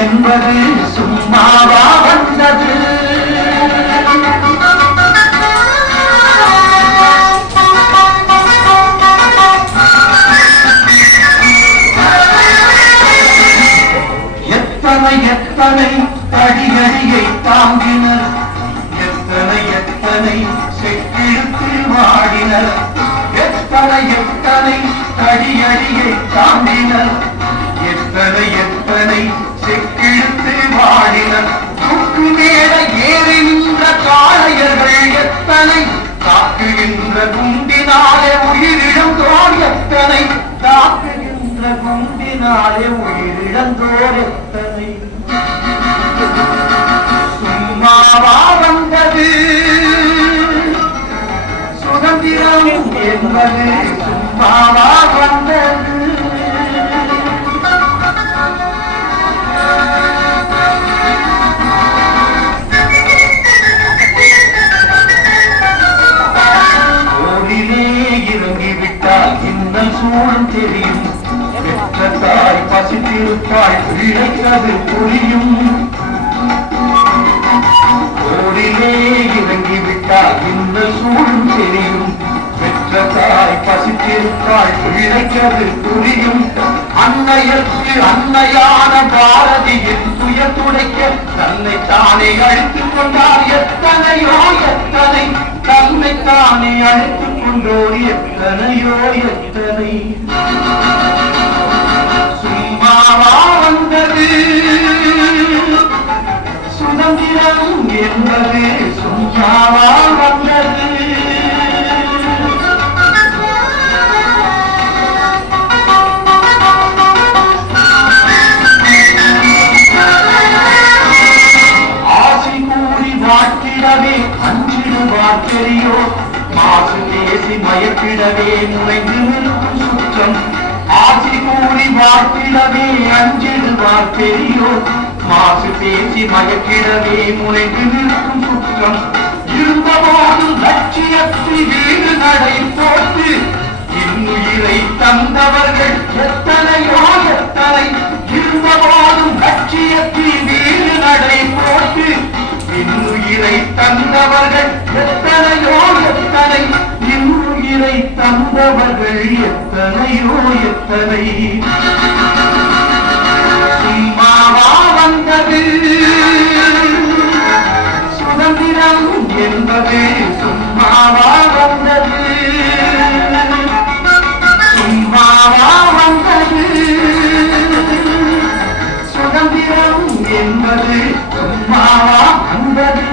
என்பது சும்மாவா வந்தது? எத்தனை எத்தனை அடியடியை தாங்கினர், எத்தனை எத்தனை செக்கிழுத்து வாடினர், எத்தனை எத்தனை அடியடியை தாங்கினர், எத்தனை எத்தனை செக்கிழுத்து வாடினர். தூக்கு மேல ஏறி நின்ற காளையர்கள் எத்தனை, தாக்குகின்ற குண்டினாலே உயிரிழந்தோர் எத்தனை, தாக்குகின்ற குண்டினாலே உயிரிழந்தோர் எத்தனை. சும்மாவா வந்தது சுதந்திரம் என்பது? சும்மாவா வந்தது? போரிலே இறங்கிவிட்டால் இன்னல் சூழம் தெரியும், பெற்ற தாய் பசித்திருப்பாள் பிழைத்தது புரியும். போரிலே இறங்கிவிட்டால் இன்னல் சூழம் தெரியும், பெற்ற தாய் பசித்திருப்பாள் பிழைத்தது புரியும். அன்னையற்கு அன்னையான பாரதியின் துயர் துடைக்க தன்னை தானே அழித்துக் கொண்டார் எத்தனையோ எத்தனை, தன்னை தானே அழித்துக் கொண்டோர் எத்தனையோ எத்தனை. சும்மாவா வந்தது சுதந்திரம் என்பது? சும்மாவா வந்தது? ஆசி கூறி வாட்டிடவே அஞ்சிடுவார் பெரியோ, மாசு பேசி மயக்கிடவே நுழைந்து நிற்கும் சுற்றம். ஆசி கூறி வாட்டிடவே அஞ்சிடுவார் பெரியோ, மாசு பேசி மயக்கிடவே முனைந்து நிற்கும் சுற்றம். இருந்தபோது லட்சியத்தில் வீடு நடை போட்டு இன்னுயிரை தந்தவர்கள் எத்தனையோ எத்தனை. இருந்தபோதும் லட்சியத்தில் வீடு நடை போட்டு இன்னுயிரை தந்தவர்கள் எத்தனையோ எத்தனை, இன்னுயிரை தந்தவர்கள் எத்தனையோ எத்தனை. சும்மாவா வந்தது சுதந்திரம் என்பது? சும்மாவா வந்தது? சும்மாவா வந்தது சுதந்திரம் என்பது? சும்மாவா வந்தது?